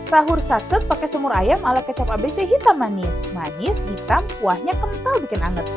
Sahur Sat-Set pakai semur ayam ala kecap ABC Hitam Manis. Manis, hitam, kuahnya kental bikin anget.